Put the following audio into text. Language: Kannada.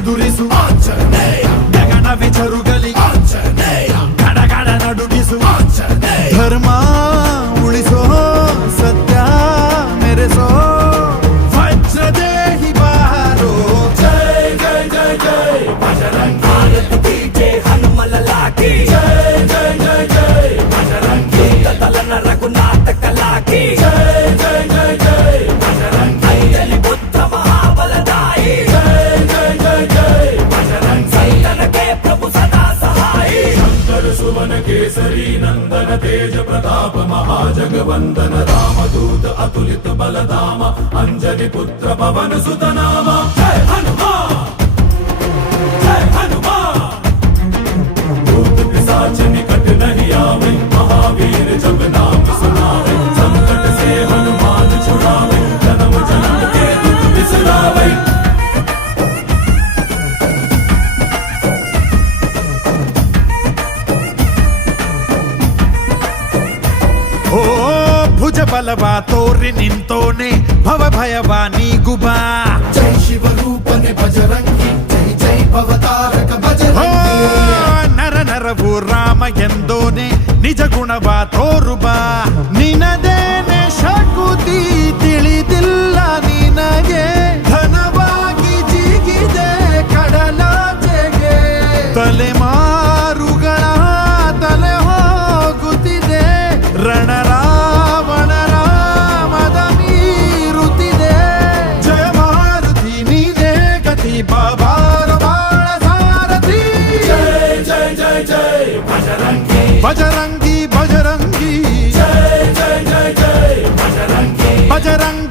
ಎದುರಿಸು ಆಂಜನೇಯ, ಗಗನವೇ ಜರುಗಲಿ ಆಂಜನೇಯ, ಗಡಗಡ ನಡುಗಿಸು ಆಂಜನೇಯ, ಧರ್ಮ ಉಳಿಸೋ ಸತ್ಯ ಮೆರೆಸೋ ವಜ್ರದೇಹಿ ಬಾರೋ. ಜೈ ಜೈ ಜೈ ಜೈ ಬಜರಂಗಿ, ಭಾರತ್ ಕಿ ಜೈ ಹನುಮಲ ಲಾಕಿ, ಜೈ ಜೈ ಜೈ ಜೈ ಬಜರಂಗಿ, ತಲನ ರಘುನಾಥ ಕಲಾಕಿ, ಜೈ ಜೈ ಜೈ ಜೈ ಬಜರಂಗಿ, ಅಂಜಲಿ ಬುದ್ಧ ಮಹಾಬಲದಾಯಿ, ಜೈ ಜೈ ಜೈ ಜೈ ಬಜರಂಗಿ, ಸಂತನಕ್ಕೆ ಪ್ರಭು ಸದಾ ಸಹಾಯಿ, ಶಂಕರ ಸುವನ ಕೇಸರಿ ನಂದನ ತೇಜ ಪ್ರತಾಪ ಮಹಾಜಗವಂದನ ರಾಮದೂತ ಅತುಲಿತ ಬಲಧಾಮ ಅಂಜನಿ ಪುತ್ರ ಪವನ ಸುತ ನಾಮ. ಜೈ ಹನುಮಾನ್, जय हनुमान, भूत पिशाच निकट नहीं आवे, महावीर जब नाम सुनावे, संकट से हनुमान छुड़ावे, जन्म जन्म के दुख बिसरावे. ओ ಭುಜ ಬಲವ ತೋರಿ ನಿಂತೋನೆ ಭವ ಭಯವ ನೀಗುಬಾ, ಜೈ ಶಿವ ರೂಪನೆ ಬಜರಂಗಿ, ಜೈ ಜೈ ಭವತಾರಕ ಬಜರಂಗಿ, ನರ ನರವು ರಾಮ ಎಂದೋನೆ ನಿಜ ಗುಣವ ತೋರುಬಾ, ನಿನದೇನೆ ಶಕುತಿ ತಿಳಿದಿಲ್ಲ ನಿನಗೆ, ಧನವಾಗಿ ಜಿಗಿದೆ ಕಡಲಾಚೆಗೆ, ತಲೆಮಾರುಗಳ ತಲೆ ಹೋಗುತ್ತಿದೆ, ರಣರಾವಣ ರಾಮದ ಮೀರುತ್ತಿದೆ, ಜಯ ಮಾರುತಿ ನೀನೇ ಗತಿ ಬಾಬಾರ ಬಾಳ ಸಾರಥಿ. ಜೈ ಜೈ ಜೈ ಜೈ ಬಜರಂಗಿ, ಬಜರಂಗಿ ಬಜರಂಗಿ, ಜೈ ಜೈ ಜೈ ಜೈ ಬಜರಂಗಿ, ಬಜರಂಗಿ